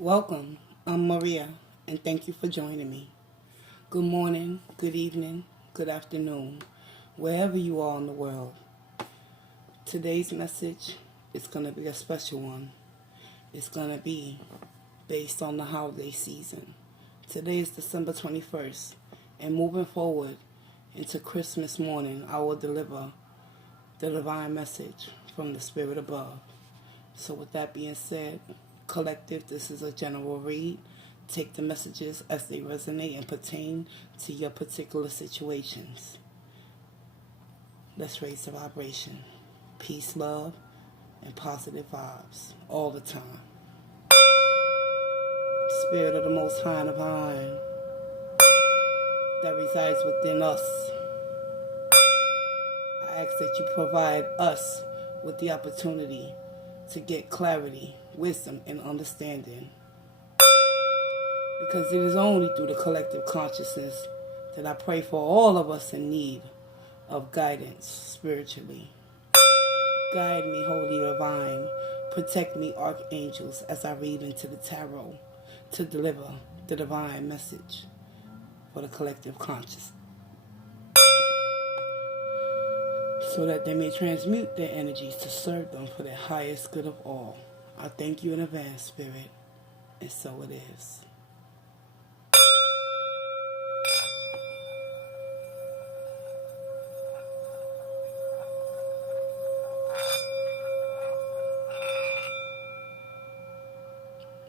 Welcome, I'm Maria, and thank you for joining me. Good morning, good evening, good afternoon, wherever you are in the world. Today's message is going to be a special one. It's going to be based on the holiday season. Today is December 21st, and moving forward into Christmas morning, I will deliver the divine message from the Spirit above. So with that being said, collective, this is a general read. Take the messages as they resonate and pertain to your particular situations. Let's raise the vibration. Peace, love, and positive vibes all the time. Spirit of the Most High and Divine that resides within us, I ask that you provide us with the opportunity to get clarity, wisdom, and understanding. Because it is only through the collective consciousness that I pray for all of us in need of guidance spiritually. Guide me, Holy Divine. Protect me, archangels, as I read into the tarot to deliver the divine message for the collective consciousness, so that they may transmute their energies to serve them for the highest good of all. I thank you in advance, Spirit, and so it is.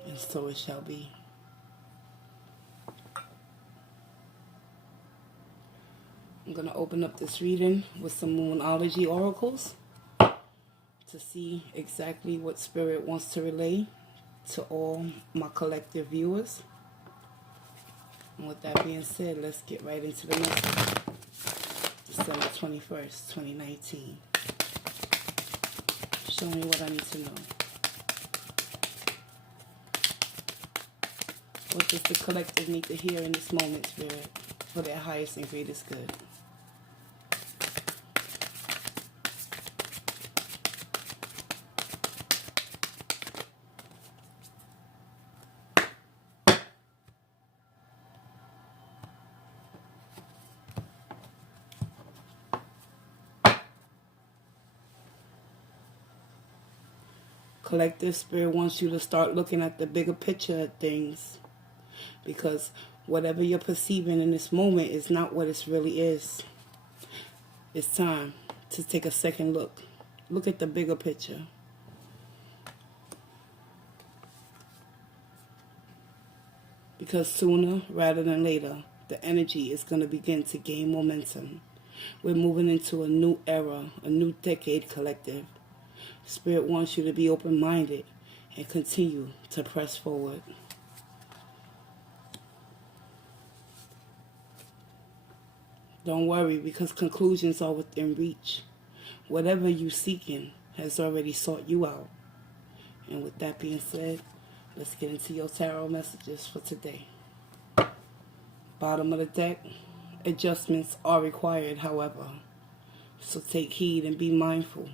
And so it shall be. I'm going to open up this reading with some Moonology oracles to see exactly what Spirit wants to relay to all my collective viewers. And with that being said, let's get right into the message. December 21st, 2019. Show me what I need to know. What does the collective need to hear in this moment, Spirit, for their highest and greatest good? Collective, Spirit wants you to start looking at the bigger picture of things, because whatever you're perceiving in this moment is not what it really is. It's time to take a second look. Look at the bigger picture. Because sooner rather than later, the energy is going to begin to gain momentum. We're moving into a new era, a new decade, collective. Spirit wants you to be open-minded and continue to press forward. Don't worry, because conclusions are within reach. Whatever you're seeking has already sought you out. And with that being said, let's get into your tarot messages for today. Bottom of the deck, adjustments are required, however. So take heed and be mindful.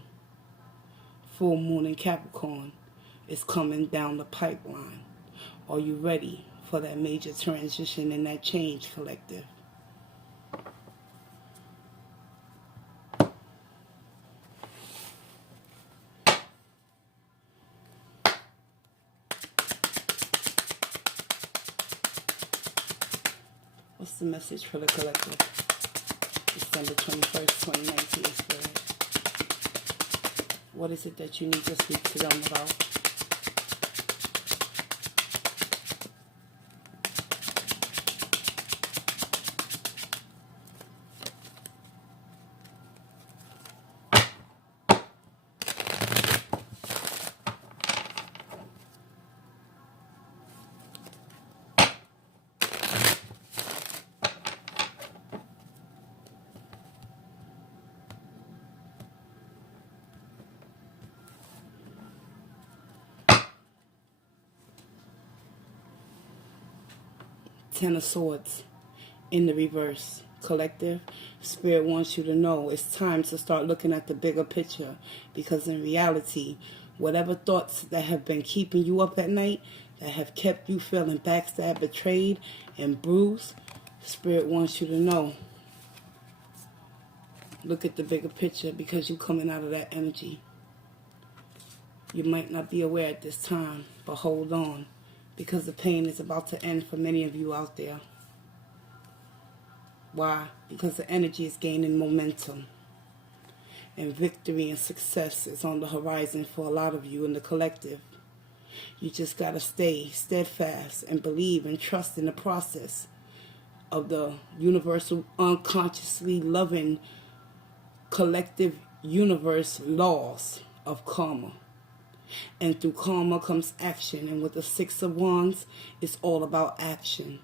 Full moon in Capricorn is coming down the pipeline. Are you ready for that major transition and that change, collective? What's the message for the collective? December 21st, 2019, Spirit. What is it that you need to speak to them about? Ten of Swords in the reverse. Collective, Spirit wants you to know it's time to start looking at the bigger picture, because in reality, whatever thoughts that have been keeping you up at night, that have kept you feeling backstabbed, betrayed, and bruised, Spirit wants you to know. Look at the bigger picture, because you're coming out of that energy. You might not be aware at this time, but hold on, because the pain is about to end for many of you out there. Why? Because the energy is gaining momentum. And victory and success is on the horizon for a lot of you in the collective. You just got to stay steadfast and believe and trust in the process of the universal, unconsciously loving, collective universe laws of karma. And through karma comes action. And with the Six of Wands, it's all about action.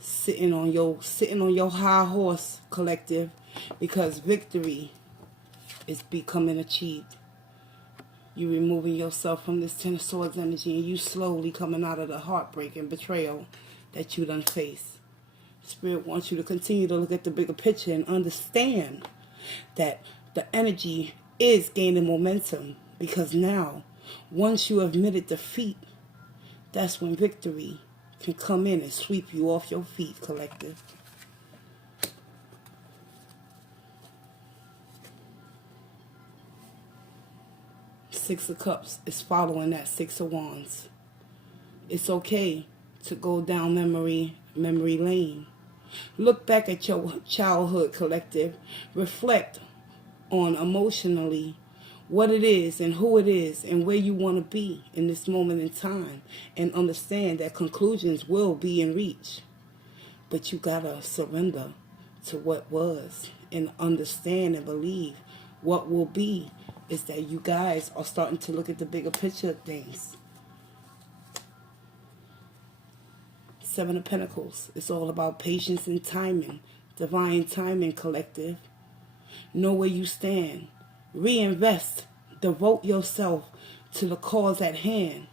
Sitting on your high horse, collective, because victory is becoming achieved. You removing yourself from this Ten of Swords energy, and you slowly coming out of the heartbreak and betrayal that you done faced. Spirit wants you to continue to look at the bigger picture and understand that the energy is gaining momentum, because now, once you have admitted defeat, that's when victory can come in and sweep you off your feet, collective. Six of Cups is following that Six of Wands. It's okay to go down memory lane. Look back at your childhood, collective. Reflect on emotionally what it is and who it is and where you want to be in this moment in time, and understand that conclusions will be in reach. But you got to surrender to what was and understand and believe what will be. Is that you guys are starting to look at the bigger picture of things. Seven of Pentacles. It's all about patience and timing. Divine timing, collective. Know where you stand. Reinvest. Devote yourself to the cause at hand.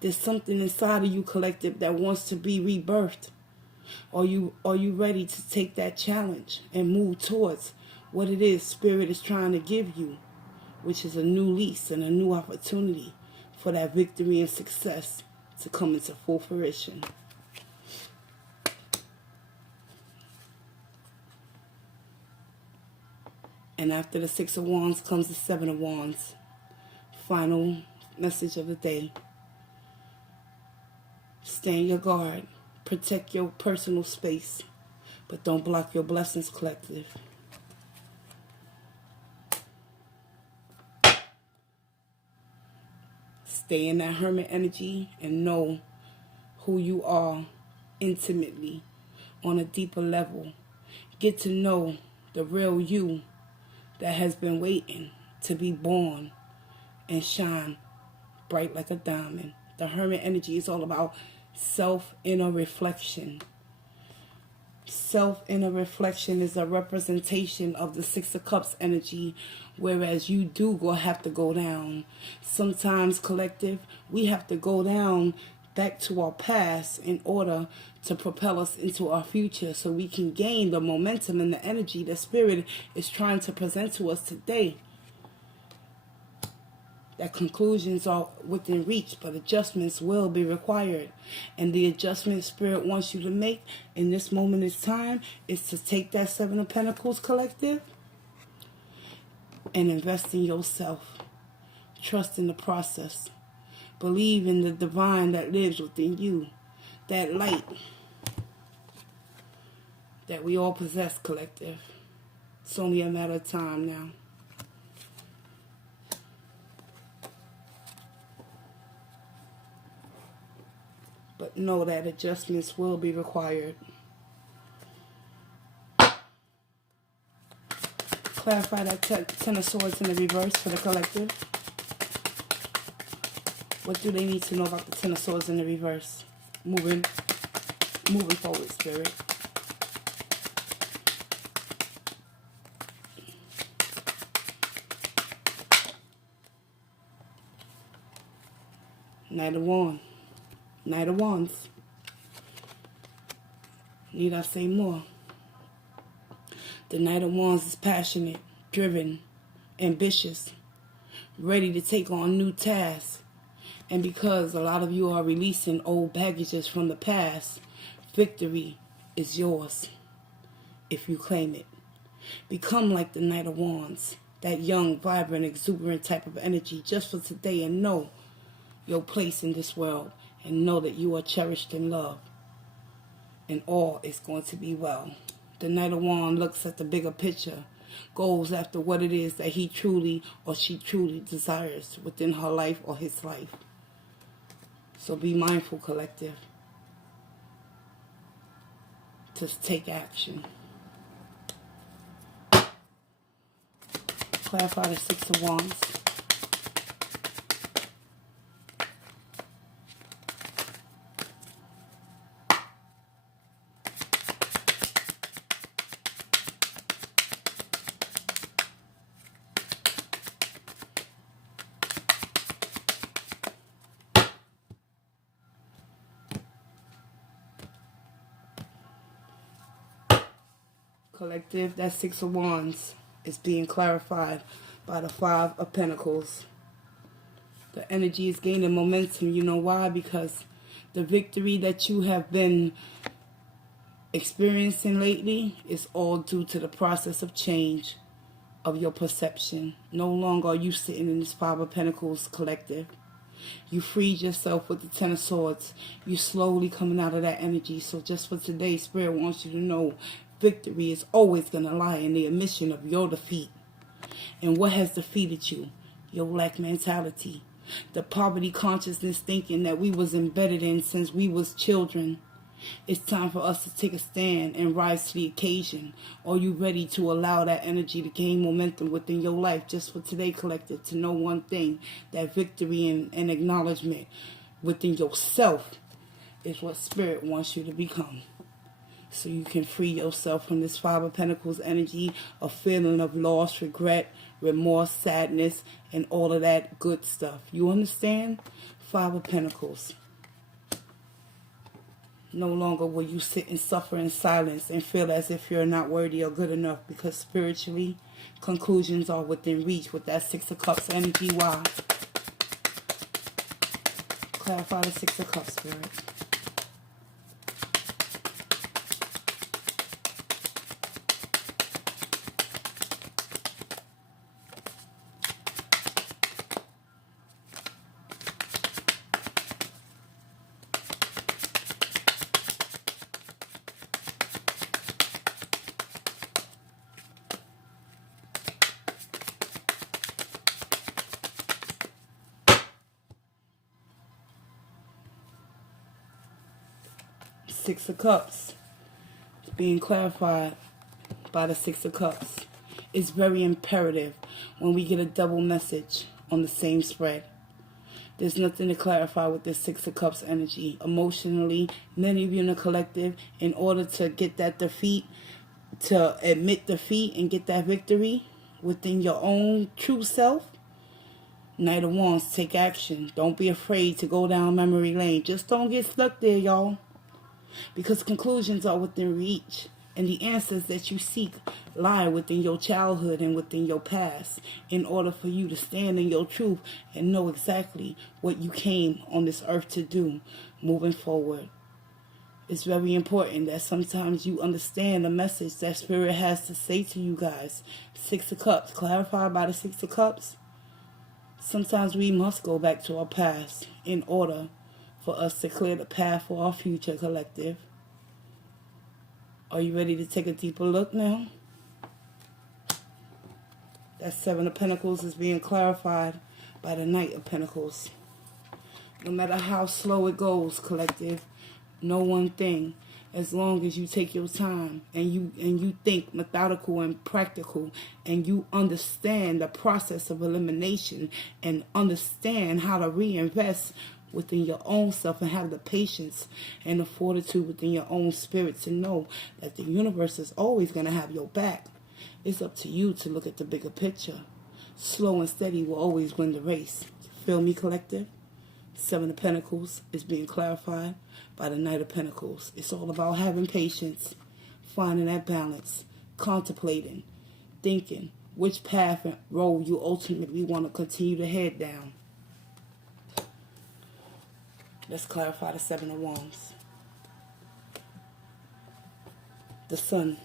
There's something inside of you, collective, that wants to be rebirthed. Are you ready to take that challenge and move towards what it is Spirit is trying to give you, which is a new lease and a new opportunity for that victory and success to come into full fruition? And after the Six of Wands comes the Seven of Wands. Final message of the day. Stand your guard. Protect your personal space, but don't block your blessings, collective. Stay in that hermit energy and know who you are intimately on a deeper level. Get to know the real you that has been waiting to be born and shine bright like a diamond. The hermit energy is all about self-inner reflection. Self-inner reflection is a representation of the Six of Cups energy, whereas you do have to go down. Sometimes, collective, we have to go down back to our past in order to propel us into our future, so we can gain the momentum and the energy that Spirit is trying to present to us today. That conclusions are within reach, but adjustments will be required. And the adjustment Spirit wants you to make in this moment in time is to take that Seven of Pentacles, collective, and invest in yourself. Trust in the process. Believe in the divine that lives within you. That light that we all possess, collective. It's only a matter of time now. But know that adjustments will be required. Clarify that Ten of Swords in the reverse for the collective. What do they need to know about the Ten of Swords in the reverse? Moving forward, Spirit. Knight of Wands. Knight of Wands. Need I say more? The Knight of Wands is passionate, driven, ambitious, ready to take on new tasks, And because a lot of you are releasing old baggages from the past, victory is yours if you claim it. Become like the Knight of Wands, that young, vibrant, exuberant type of energy just for today, and know your place in this world, and know that you are cherished and loved, and all is going to be well. The Knight of Wands looks at the bigger picture, goes after what it is that he truly or she truly desires within her life or his life. So be mindful, collective, to take action. Clarify the Six of Wands. Collective, that Six of Wands is being clarified by the Five of Pentacles. The energy is gaining momentum. You know why? Because the victory that you have been experiencing lately is all due to the process of change of your perception. No longer are you sitting in this Five of Pentacles, collective. You freed yourself with the Ten of Swords. You slowly coming out of that energy. So just for today, Spirit wants you to know victory is always going to lie in the admission of your defeat. And what has defeated you? Your lack mentality. The poverty consciousness thinking that we was embedded in since we was children. It's time for us to take a stand and rise to the occasion. Are you ready to allow that energy to gain momentum within your life? Just for today, collective, to know one thing, that victory and acknowledgement within yourself is what Spirit wants you to become. So you can free yourself from this Five of Pentacles energy, a feeling of loss, regret, remorse, sadness, and all of that good stuff. You understand? Five of Pentacles. No longer will you sit and suffer in silence and feel as if you're not worthy or good enough, because spiritually, conclusions are within reach with that Six of Cups energy. Why? Clarify the Six of Cups, Spirit. Six of Cups. It's being clarified by the Six of Cups. It's very imperative when we get a double message on the same spread. There's nothing to clarify with this Six of Cups energy. Emotionally, many of you in the collective, in order to get that defeat, to admit defeat and get that victory within your own true self, Knight of Wands, take action. Don't be afraid to go down memory lane. Just don't get stuck there, y'all. Because conclusions are within reach, and the answers that you seek lie within your childhood and within your past, in order for you to stand in your truth and know exactly what you came on this earth to do moving forward. It's very important that sometimes you understand the message that Spirit has to say to you guys. Six of Cups, clarified by the Six of Cups. Sometimes we must go back to our past in order for us to clear the path for our future, collective. Are you ready to take a deeper look now? That Seven of Pentacles is being clarified by the Knight of Pentacles. No matter how slow it goes, collective, know one thing. As long as you take your time and you think methodical and practical, and you understand the process of elimination and understand how to reinvest within your own self, and have the patience and the fortitude within your own spirit to know that the universe is always going to have your back. It's up to you to look at the bigger picture. Slow and steady will always win the race. Feel me, collective? Seven of Pentacles is being clarified by the Knight of Pentacles. It's all about having patience, finding that balance, contemplating, thinking which path and road you ultimately want to continue to head down. Let's clarify the Seven of Wands. The Sun.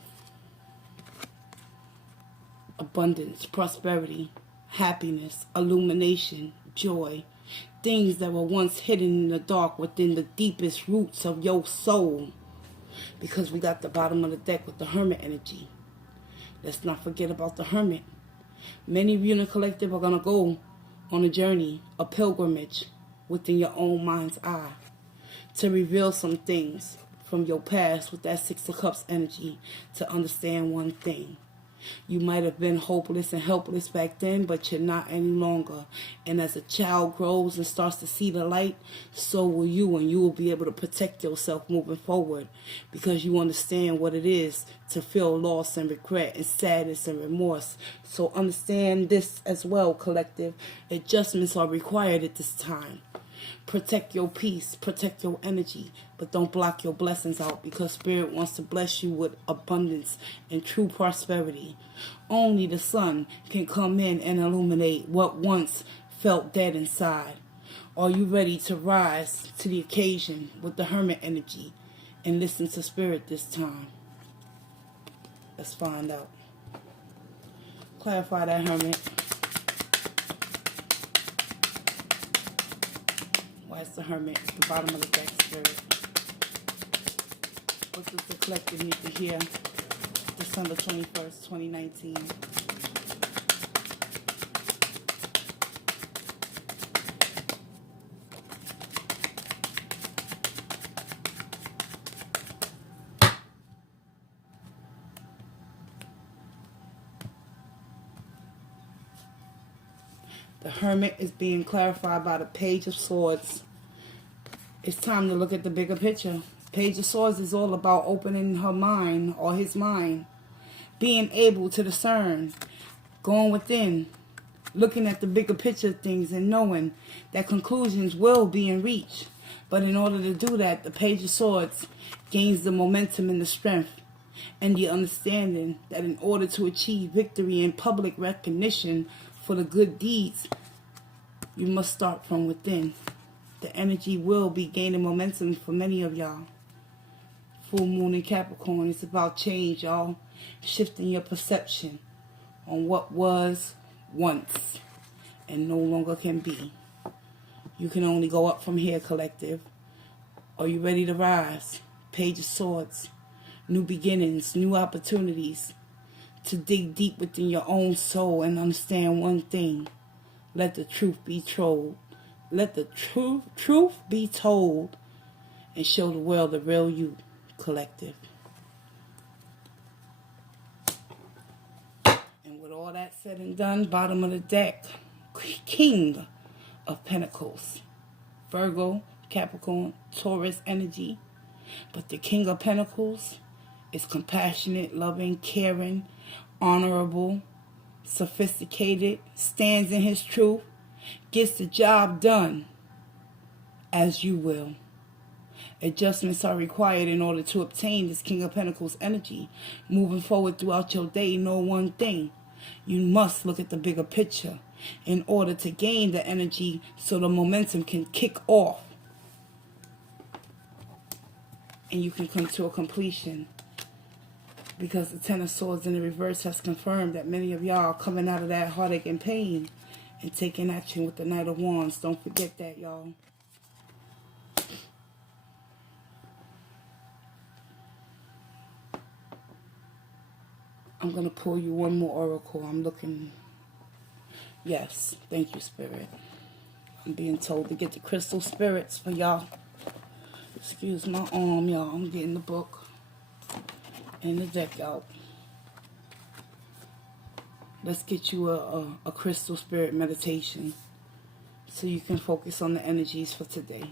Abundance, prosperity, happiness, illumination, joy. Things that were once hidden in the dark within the deepest roots of your soul. Because we got the bottom of the deck with the Hermit energy. Let's not forget about the Hermit. Many of you in the collective are going to go on a journey, a pilgrimage within your own mind's eye to reveal some things from your past with that Six of Cups energy to understand one thing. You might have been hopeless and helpless back then, but you're not any longer. And as a child grows and starts to see the light, so will you, and you will be able to protect yourself moving forward because you understand what it is to feel loss and regret and sadness and remorse. So understand this as well, collective. Adjustments are required at this time. Protect your peace, protect your energy, but don't block your blessings out because Spirit wants to bless you with abundance and true prosperity. Only the sun can come in and illuminate what once felt dead inside. Are you ready to rise to the occasion with the Hermit energy and listen to Spirit this time? Let's find out. Clarify that, Hermit. Why is the Hermit at the bottom of the deck, Spirit? What does the collective need to hear? December 21st, 2019. The Hermit is being clarified by the Page of Swords. It's time to look at the bigger picture. Page of Swords is all about opening her mind or his mind. Being able to discern. Going within. Looking at the bigger picture of things and knowing that conclusions will be in reach. But in order to do that, the Page of Swords gains the momentum and the strength and the understanding that in order to achieve victory and public recognition for the good deeds, you must start from within. The energy will be gaining momentum for many of y'all. Full moon in Capricorn, it's about change, y'all. Shifting your perception on what was once and no longer can be. You can only go up from here, collective. Are you ready to rise? Page of Swords. New beginnings, new opportunities. To dig deep within your own soul and understand one thing. Let the truth be told. Let the truth be told and show the world the real you, collective. And with all that said and done, bottom of the deck, King of Pentacles. Virgo, Capricorn, Taurus energy. But the King of Pentacles is compassionate, loving, caring, honorable, sophisticated, stands in his truth, gets the job done as you will. Adjustments are required in order to obtain this King of Pentacles energy. Moving forward throughout your day, know one thing. You must look at the bigger picture in order to gain the energy so the momentum can kick off and you can come to a completion. Because the Ten of Swords in the reverse has confirmed that many of y'all are coming out of that heartache and pain and taking action with the Knight of Wands. Don't forget that, y'all. I'm going to pull you one more oracle. I'm looking. Yes, thank you, Spirit. I'm being told to get the crystal spirits for y'all. Excuse my arm, y'all. I'm getting the book and the deck out. Let's get you a crystal spirit meditation so you can focus on the energies for today.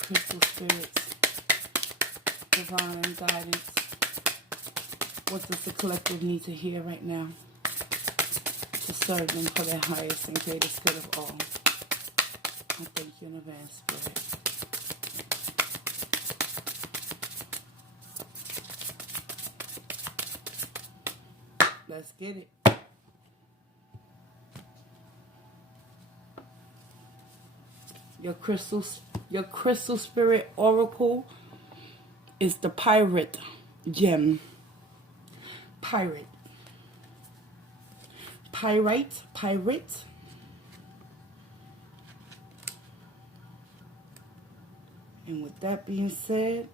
Crystal spirits, divine guidance. What does the collective need to hear right now to serve them for their highest and greatest good of all? I thank you in advance, Spirit. get it. Your crystal spirit oracle is the pirate gem. Pirate. Pirate. And with that being said,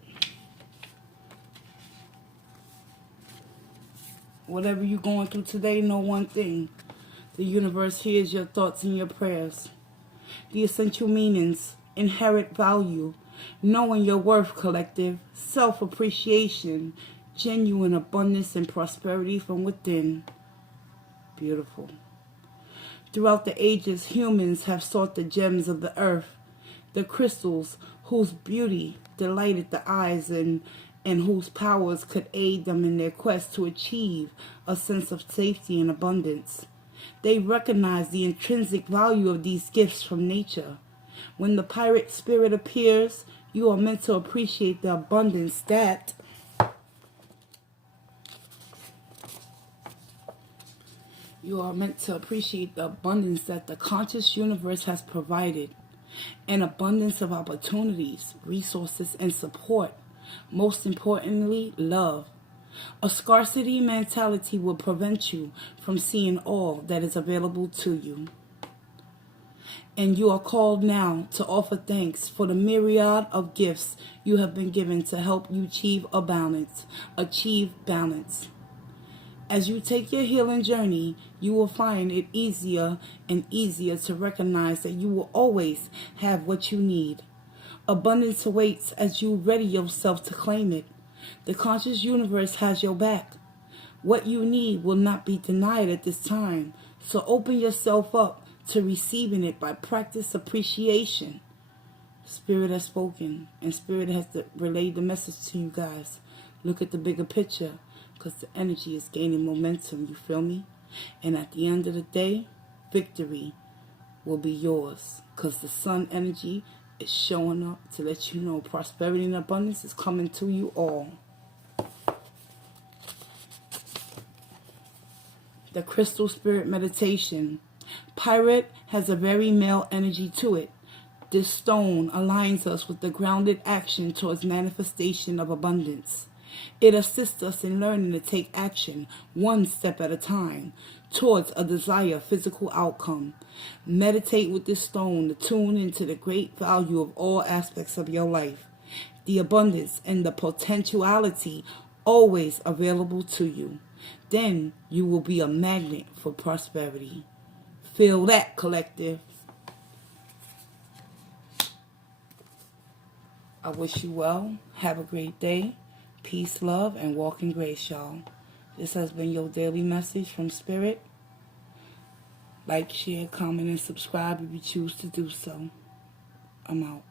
whatever you're going through today, know one thing. The universe hears your thoughts and your prayers. The essential meanings, inherent value, knowing your worth, collective, self-appreciation, genuine abundance and prosperity from within. Beautiful. Throughout the ages, humans have sought the gems of the earth, the crystals whose beauty delighted the eyes and whose powers could aid them in their quest to achieve a sense of safety and abundance. They recognize the intrinsic value of these gifts from nature. When the pirate spirit appears, you are meant to appreciate the abundance that the conscious universe has provided. An abundance of opportunities, resources, and support. Most importantly, love. A scarcity mentality will prevent you from seeing all that is available to you. And you are called now to offer thanks for the myriad of gifts you have been given to help you achieve balance. As you take your healing journey, you will find it easier and easier to recognize that you will always have what you need. Abundance awaits as you ready yourself to claim it. The conscious universe has your back. What you need will not be denied at this time, so open yourself up to receiving it by practice appreciation. Spirit has spoken, and Spirit has relayed the message to you guys. Look at the bigger picture, because the energy is gaining momentum, you feel me? And at the end of the day, victory will be yours, because the sun energy is showing up to let you know prosperity and abundance is coming to you all. The crystal spirit meditation. Pirate has a very male energy to it. This stone aligns us with the grounded action towards manifestation of abundance. It assists us in learning to take action one step at a time towards a desired physical outcome. Meditate with this stone to tune into the great value of all aspects of your life, the abundance and the potentiality always available to you. Then you will be a magnet for prosperity. Feel that, collective. I wish you well. Have a great day. Peace, love, and walk in grace, y'all. This has been your daily message from Spirit. Like, share, comment, and subscribe if you choose to do so. I'm out.